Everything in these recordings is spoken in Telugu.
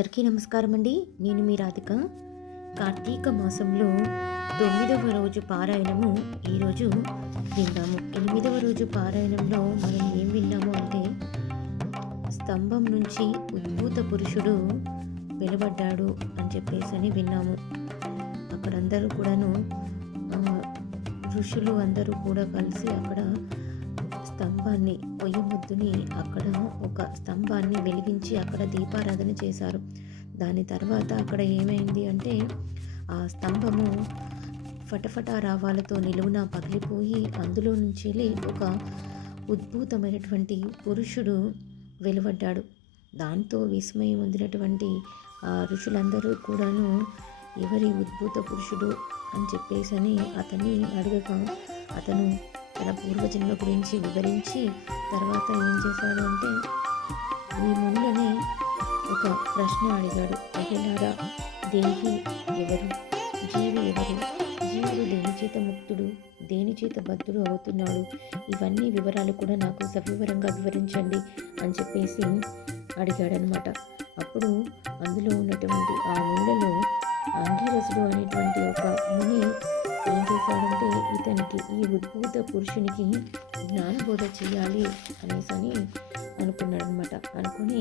అందరికీ నమస్కారం అండి. నేను మీ రాధిక. కార్తీక మాసంలో 9వ రోజు పారాయణము ఈరోజు విందాము. 8వ రోజు పారాయణంలో మనం ఏం విన్నాము అంటే, స్తంభం నుంచి ఉద్భూత పురుషుడు వెలువడ్డాడు అని చెప్పేసి అని విన్నాము. అక్కడందరూ కూడాను ఋషులు అందరూ కూడా కలిసి అక్కడ స్తంభాన్ని, పొయ్యి ముద్దుని అక్కడ ఒక స్తంభాన్ని వెలిగించి అక్కడ దీపారాధన చేశారు. దాని తర్వాత అక్కడ ఏమైంది అంటే, ఆ స్తంభము ఫటఫట రావాలతో నిలువున పగిలిపోయి అందులో నుంచి ఒక ఉద్భూతమైనటువంటి పురుషుడు వెలువడ్డాడు. దాంతో విస్మయం పొందినటువంటి ఋషులందరూ కూడాను ఎవరి ఉద్భూత పురుషుడు అని చెప్పేసి అని అతన్ని అడగగా, అతను తన పూర్వజన్మ గురించి వివరించి తర్వాత ఏం చేశాడు అంటే, ఈ ముందునే ఒక ప్రశ్న అడిగాడు. అయ్యలారా, దేహి ఎవరు, జీవి ఎవరు, జీవుడు దేని చేత ముక్తుడు, దేని చేత బద్ధుడు అవుతున్నాడు, ఇవన్నీ వివరాలు కూడా నాకు సవివరంగా వివరించండి అని చెప్పేసి అడిగాడనమాట. అప్పుడు అందులో ఉన్నటువంటి ఆ మూలలో అంగీరసుడు అనేటువంటి ఒక ముని ఏం చేశాడంటే, ఇతనికి ఈ ఉద్భూత పురుషునికి జ్ఞానబోధ చేయాలి అనేసి అనుకున్నాడనమాట. అనుకుని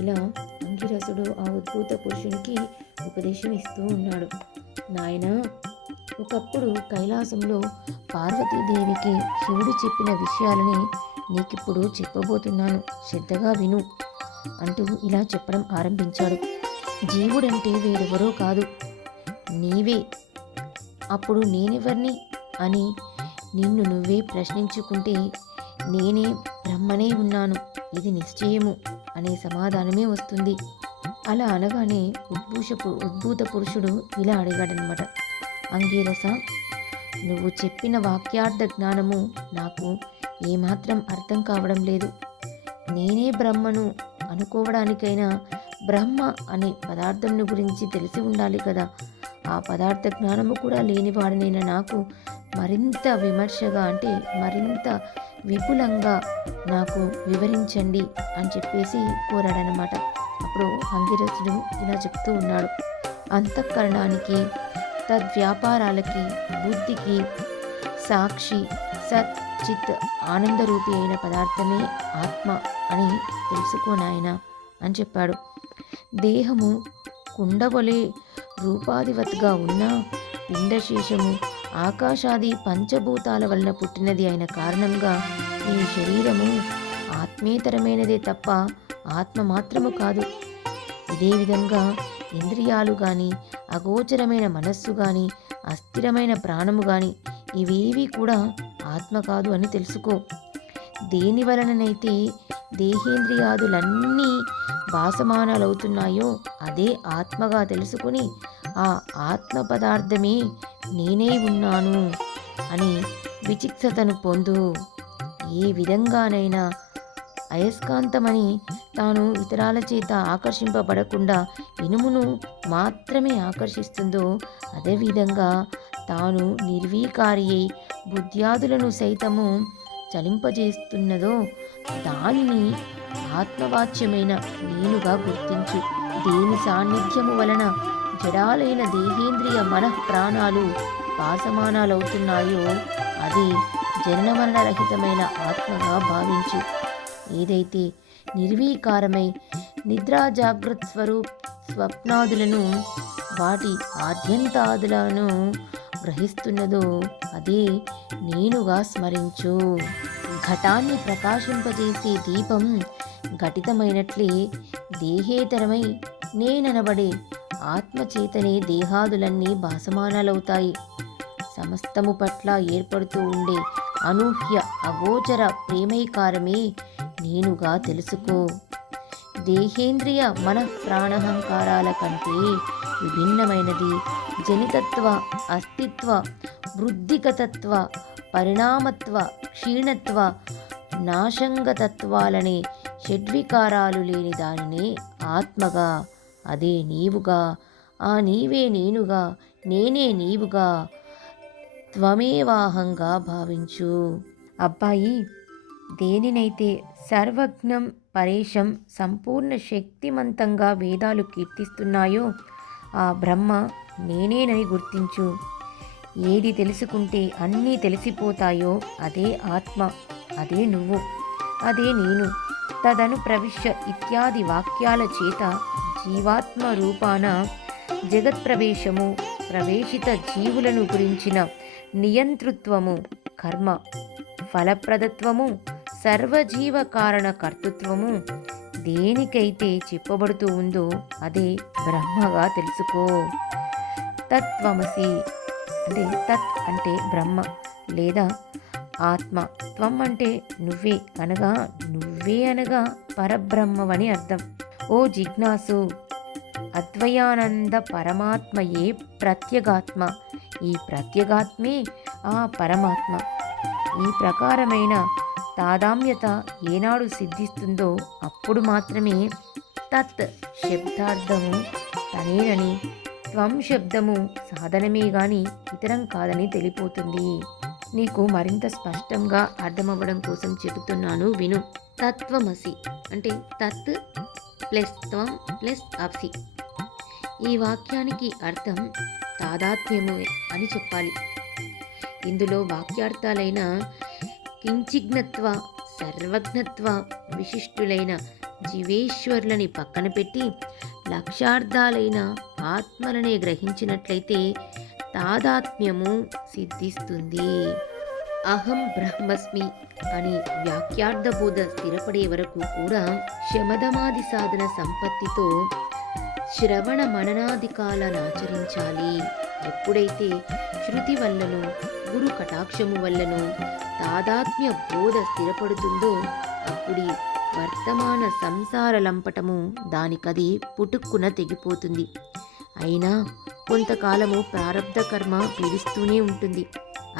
ఇలా అంగిరసుడు ఆ ఉద్భూత పురుషునికి ఉపదేశం ఇస్తూ ఉన్నాడు. నాయన, ఒకప్పుడు కైలాసంలో పార్వతీదేవికి శివుడు చెప్పిన విషయాలని నీకిప్పుడు చెప్పబోతున్నాను, శ్రద్ధగా విను అంటూ ఇలా చెప్పడం ఆరంభించాడు. జీవుడంటే వేరెవరో కాదు, నీవే. అప్పుడు నేనెవర్ని అని నిన్ను నువ్వే ప్రశ్నించుకుంటే, నేనే బ్రహ్మనే ఉన్నాను, ఇది నిశ్చయము అనే సమాధానమే వస్తుంది. అలా అనగానే ఉద్భూత పురుషుడు ఇలా అడిగాడనమాట. అంగీరస, నువ్వు చెప్పిన వాక్యార్థ జ్ఞానము నాకు ఏమాత్రం అర్థం కావడం లేదు. నేనే బ్రహ్మను అనుకోవడానికైనా బ్రహ్మ అనే పదార్థంను గురించి తెలిసి ఉండాలి కదా. ఆ పదార్థ జ్ఞానము కూడా లేనివాడనైన నాకు మరింత విమర్శగా, అంటే మరింత విపులంగా నాకు వివరించండి అని చెప్పేసి కోరాడనమాట. అప్పుడు అంగిరసుడు ఇలా చెప్తూ ఉన్నాడు. అంతఃకరణానికి, తద్వ్యాపారాలకి, బుద్ధికి సాక్షి సత్ చిత్ ఆనందరూపి అయిన పదార్థమే ఆత్మ అని తెలుసుకోనాయన అని చెప్పాడు. దేహము కుండవలే రూపాధివత్గా ఉన్న పిండశేషము ఆకాశాది పంచభూతాల వలన పుట్టినది అయిన కారణంగా ఈ శరీరము ఆత్మేతరమైనదే తప్ప ఆత్మ మాత్రము కాదు. ఇదే విధంగా ఇంద్రియాలు కానీ, అగోచరమైన మనస్సు కానీ, అస్థిరమైన ప్రాణము కానీ ఇవేవి కూడా ఆత్మ కాదు అని తెలుసుకో. దేని వలననైతే దేహేంద్రియాదులన్నీ భాసమానాలవుతున్నాయో అదే ఆత్మగా తెలుసుకుని ఆ ఆత్మ పదార్థమే నేనే ఉన్నాను అని విచిక్తతను పొందు. ఏ విధంగానైనా అయస్కాంతమని తాను ఇతరాల చేత ఆకర్షింపబడకుండా ఇనుమును మాత్రమే ఆకర్షిస్తుందో, అదేవిధంగా తాను నిర్వీకారి అయి బుద్ధ్యాదులను సైతము చలింపజేస్తున్నదో దానిని ఆత్మవాచ్యమైన నేనుగా గుర్తించు. దేని సాన్నిధ్యము వలన జడాలైన దేహేంద్రియ మనః ప్రాణాలు పాసమానాలవుతున్నాయో అది జననమరణరహితమైన ఆత్మగా భావించు. ఏదైతే నిర్వీకారమై నిద్రా జాగ్రత్త స్వప్నాదులను, వాటి ఆద్యంతాదులను గ్రహిస్తున్నదో అదే నేనుగా స్మరించు. ఘటాన్ని ప్రకాశింపజేసే దీపం ఘటితమైనట్లే దేహేతరమై నేననబడే ఆత్మచేతనే దేహాదులన్నీ భాసమానాలవుతాయి. సమస్తము పట్ల ఏర్పడుతూ ఉండే అనూహ్య అగోచర ప్రేమైకారమే నేనుగా తెలుసుకో. దేహేంద్రియ మనః ప్రాణహంకారాల కంటే విభిన్నమైనది జనితత్వ, అస్తిత్వ, వృద్ధికతత్వ, పరిణామత్వ, క్షీణత్వ, నాశంగతత్వాలనే షడ్వికారాలు లేని దానినే ఆత్మగా, అదే నీవుగా, ఆ నీవే నేనుగా, నేనే నీవుగా, త్వమేవాహంగా భావించు. అబ్బాయి, దేనినైతే సర్వజ్ఞం పరేశం సంపూర్ణ శక్తిమంతంగా వేదాలు కీర్తిస్తున్నాయో ఆ బ్రహ్మ నేనేనని గుర్తించు. ఏది తెలుసుకుంటే అన్నీ తెలిసిపోతాయో అదే ఆత్మ, అదే నువ్వు, అదే నేను. తదను ప్రవిశ్య ఇత్యాది వాక్యాల చేత జీవాత్మ రూపాన జగత్ప్రవేశము, ప్రవేశిత జీవులను గురించిన నియంతృత్వము, కర్మ ఫలప్రదత్వము, సర్వజీవ కారణ కర్తృత్వము దేనికైతే చెప్పబడుతూ ఉందో అదే బ్రహ్మగా తెలుసుకో. తత్వమసి అంటే తత్ అంటే బ్రహ్మ లేదా ఆత్మ, త్వం అంటే నువ్వే అనగా పరబ్రహ్మవని అర్థం. ఓ జిజ్ఞాసు, అద్వయానంద పరమాత్మయే ప్రత్యేగాత్మ. ఈ ప్రత్యేగాత్మే ఆ పరమాత్మ. ఈ ప్రకారమైన తాదామ్యత ఏనాడు సిద్ధిస్తుందో అప్పుడు మాత్రమే తత్ శబ్దార్థము తనేనని, త్వం శబ్దము సాధనమే గాని ఇతరం కాదని తెలిపోతుంది. నీకు మరింత స్పష్టంగా అర్థమవ్వడం కోసం చెబుతున్నాను, విను. తత్వమసి అంటే తత్ ప్లస్ త్వం ప్లస్ అసి. ఈ వాక్యానికి అర్థం తాదాత్మ్యము అని చెప్పాలి. ఇందులో వాక్యార్థాలైన కించిజ్ఞత్వ, సర్వజ్ఞత్వ విశిష్టులైన జీవేశ్వరులని పక్కన పెట్టి లక్ష్యార్థాలైన ఆత్మలనే గ్రహించినట్లయితే తాదాత్మ్యము సిద్ధిస్తుంది. అహం బ్రహ్మస్మి అని వాక్యార్థబోధ స్థిరపడే వరకు కూడా శమదమాది సాధన సంపత్తితో శ్రవణ మననాదికాలనాచరించాలి. ఎప్పుడైతే శృతి వల్లనో గురు కటాక్షము వల్లనో తాదాత్మ్య బోధ స్థిరపడుతుందో అప్పుడి వర్తమాన సంసార లంపటము దానికది పుటుక్కున తెగిపోతుంది. అయినా కొంతకాలము ప్రారబ్ధ కర్మ పీడిస్తూనే ఉంటుంది.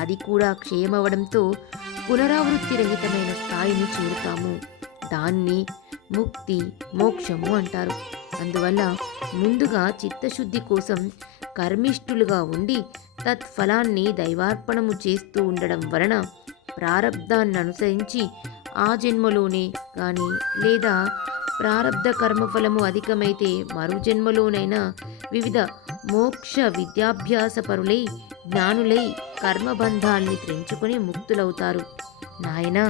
అది కూడా క్షయమవడంతో పునరావృత్తి రహితమైన స్థాయిని చేరుతాము. దాన్ని ముక్తి, మోక్షము అంటారు. అందువల్ల ముందుగా చిత్తశుద్ధి కోసం కర్మిష్ఠులుగా ఉండి తత్ఫలాన్ని దైవార్పణము చేస్తూ ఉండడం వలన ప్రారబ్ధాన్ని అనుసరించి ఆ జన్మలోనే కానీ లేదా ప్రారబ్ధ కర్మఫలము అధికమైతే మరు జన్మలోనైనా వివిధ మోక్ష విద్యాభ్యాస పరులై జ్ఞానులై కర్మబంధాల్ని త్రెంచుకొని ముక్తులవుతారు. నాయనా,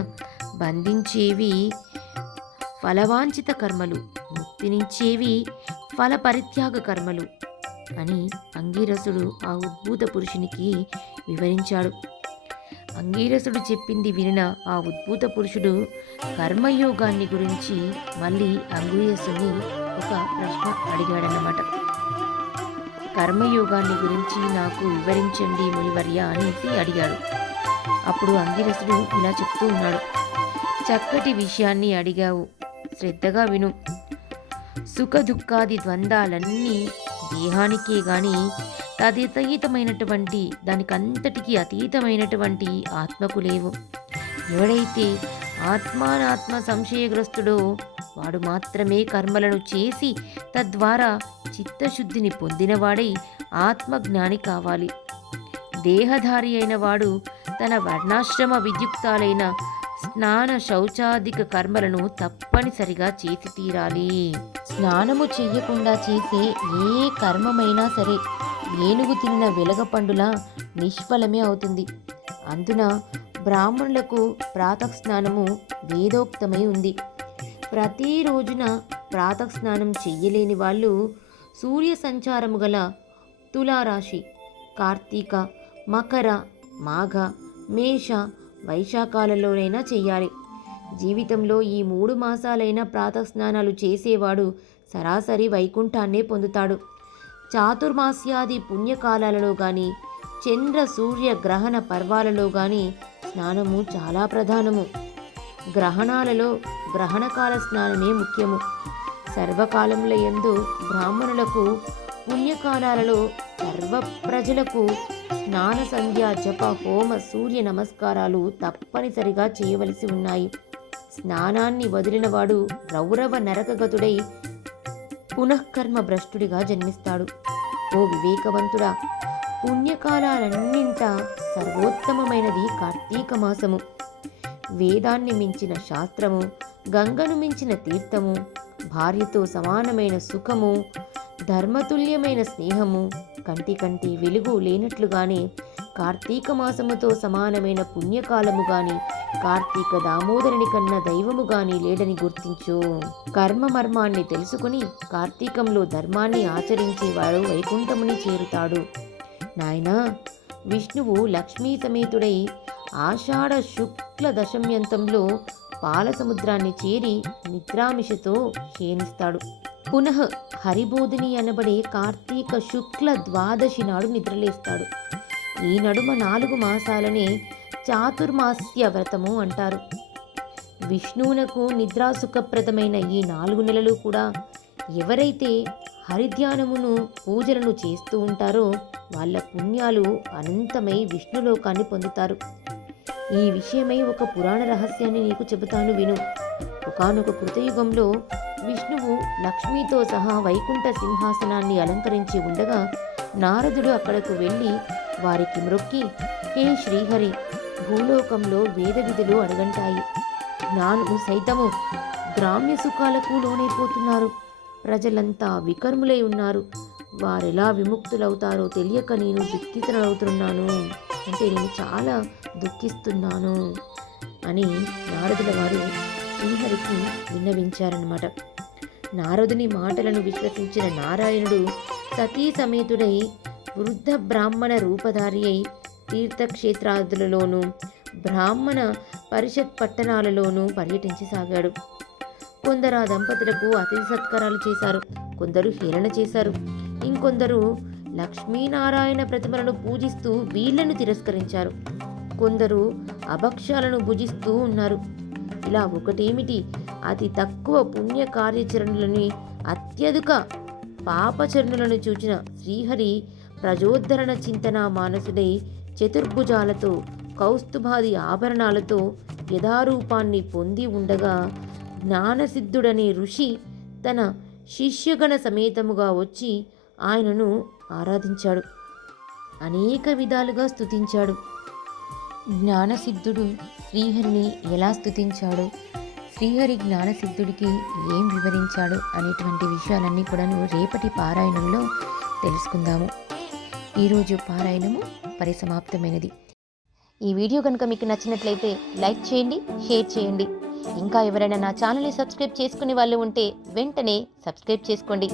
బంధించేవి ఫలవాంఛిత కర్మలు, ముక్తినిచ్చేవి ఫల పరిత్యాగ కర్మలు అని అంగీరసుడు ఆ ఉద్భూత పురుషునికి వివరించాడు. అంగీరసుడు చెప్పింది వినిన ఆ ఉద్భూత పురుషుడు కర్మయోగాన్ని గురించి మళ్ళీ అంగీరసుని ఒక ప్రశ్న అడిగాడన్నమాట. కర్మయోగాన్ని గురించి నాకు వివరించండి మునివర్య అనేసి అడిగాడు. అప్పుడు అంగీరసుడు ఇలా చెప్తూ ఉన్నాడు. చక్కటి విషయాన్ని అడిగావు, శ్రద్ధగా విను. సుఖ దుఃఖాది ద్వంద్వాలన్నీ దేహానికే గాని తదితీతమైనటువంటి దానికంతటికీ అతీతమైనటువంటి ఆత్మకు లేవు. ఎవడైతే ఆత్మానాత్మ సంశయగ్రస్తుడో వాడు మాత్రమే కర్మలను చేసి తద్వారా చిత్తశుద్ధిని పొందినవాడై ఆత్మజ్ఞాని కావాలి. దేహధారి అయిన వాడు తన వర్ణాశ్రమ విద్యుక్తాలైన స్నాన శౌచాధిక కర్మలను తప్పనిసరిగా చేసి తీరాలి. స్నానము చెయ్యకుండా చేసే ఏ కర్మమైనా సరే ఏనుగు తిన్న వెలగపండులా నిష్ఫలమే అవుతుంది. అందున బ్రాహ్మణులకు ప్రాతఃస్నానము వేదోక్తమై ఉంది. ప్రతిరోజున ప్రాతఃస్నానం చెయ్యలేని వాళ్ళు సూర్య సంచారము గల తులారాశి, కార్తీక, మకర, మాఘ, మేష, వైశాఖాలలోనైనా చెయ్యాలి. జీవితంలో ఈ 3 మాసాలైన ప్రాతఃస్నానాలు చేసేవాడు సరాసరి వైకుంఠాన్నే పొందుతాడు. చాతుర్మాస్యాది పుణ్యకాలాలలో కానీ చంద్ర సూర్య గ్రహణ పర్వాలలో కానీ స్నానము చాలా ప్రధానము. గ్రహణాలలో గ్రహణకాల స్నానమే ముఖ్యము. సర్వకాలముల యందు బ్రాహ్మణులకు, పుణ్యకాలాలలో సర్వ ప్రజలకు స్నాన సంధ్య జప హోమ సూర్య నమస్కారాలు తప్పనిసరిగా చేయవలసి ఉన్నాయి. స్నానాన్ని వదిలినవాడు రౌరవ నరకగతుడై పునఃకర్మ భ్రష్టుడిగా జన్మిస్తాడు. ఓ వివేకవంతుడా, పుణ్యకాలాలన్నింట సర్వోత్తమమైనది కార్తీక మాసము. వేదాన్ని మించిన శాస్త్రము, గంగను మించిన తీర్థము, భార్యతో సమానమైన సుఖము, ధర్మతుల్యమైన స్నేహము, కంటి కంటి వెలుగు లేనట్లుగానే కార్తీక మాసముతో సమానమైన పుణ్యకాలము గాని కార్తీక దామోదరుని కన్నా దైవము గాని లేడని గుర్తించు. కర్మ మర్మాన్ని తెలుసుకుని కార్తీకంలో ధర్మాన్ని ఆచరించేవాడు వైకుంఠముని చేరుతాడు. నాయనా, విష్ణువు లక్ష్మీ సమేతుడై ఆషాఢ శుక్ల దశమ్యంతంలో పాల సముద్రాన్ని చేరి నిద్రామిషతో క్షీణిస్తాడు. పునః హరిబోధిని అనబడే కార్తీక శుక్ల ద్వాదశి నాడు నిద్రలేస్తాడు. ఈ నడుమ 4 మాసాలనే చాతుర్మాస్య వ్రతము అంటారు. విష్ణువునకు నిద్రాసుఖప్రదమైన ఈ 4 నెలలు కూడా ఎవరైతే హరిధ్యానమును పూజలను చేస్తూ ఉంటారో వాళ్ళ పుణ్యాలు అనంతమై విష్ణులోకాన్ని పొందుతారు. ఈ విషయమై ఒక పురాణ రహస్యాన్ని నీకు చెబుతాను విను. ఒకానొక కృతయుగంలో విష్ణువు లక్ష్మీతో సహా వైకుంఠ సింహాసనాన్ని అలంకరించి ఉండగా నారదుడు అక్కడకు వెళ్ళి వారికి మ్రొక్కి, హే శ్రీహరి, భూలోకంలో వేద విధులు అడగంటాయి. జ్ఞానులు సైతము గ్రామ్య సుఖాలకు లోనైపోతున్నారు. ప్రజలంతా వికర్ములై ఉన్నారు. వారెలా విముక్తులవుతారో తెలియక నేను దుఃఖితులవుతున్నాను, అంటే నేను చాలా దుఃఖిస్తున్నాను అని నారదుల వారు శ్రీహరికి విన్నవించారన్నమాట. నారదుని మాటలను విశ్వసించిన నారాయణుడు సతీ సమేతుడై వృద్ధ బ్రాహ్మణ రూపధారి అయి తీర్థక్షేత్రాదులలోనూ బ్రాహ్మణ పరిషత్ పట్టణాలలోనూ పర్యటించసాగాడు. కొందరు ఆ దంపతులకు అతిథి సత్కారాలు చేశారు, కొందరు హేళన చేశారు, ఇంకొందరు లక్ష్మీనారాయణ ప్రతిమలను పూజిస్తూ వీళ్లను తిరస్కరించారు. కొందరు అభక్ష్యాలను భుజిస్తూ ఉన్నారు. ఇలా ఒకటేమిటి, అతి తక్కువ పుణ్య కార్యాచరణలని అత్యధిక పాపచరణులను చూచిన శ్రీహరి ప్రజోద్ధరణ చింతన మానసుడై చతుర్భుజాలతో కౌస్తుభాది ఆభరణాలతో యథారూపాన్ని పొంది ఉండగా జ్ఞానసిద్ధుడనే ఋషి తన శిష్యగణ సమేతముగా వచ్చి ఆయనను ఆరాధించాడు, అనేక విధాలుగా స్తుతించాడు. జ్ఞానసిద్ధుడు శ్రీహరిని ఎలా స్తుతించాడు, శ్రీహరి జ్ఞానసిద్ధుడికి ఏం వివరించాడు అనేటువంటి విషయాలన్నీ కూడా రేపటి పారాయణంలో తెలుసుకుందాము. ఈరోజు పారాయణము పరిసమాప్తమైనది. ఈ వీడియో కనుక మీకు నచ్చినట్లయితే లైక్ చేయండి, షేర్ చేయండి. ఇంకా ఎవరైనా నా ఛానల్ని సబ్స్క్రైబ్ చేసుకునే వాళ్ళు ఉంటే వెంటనే సబ్స్క్రైబ్ చేసుకోండి.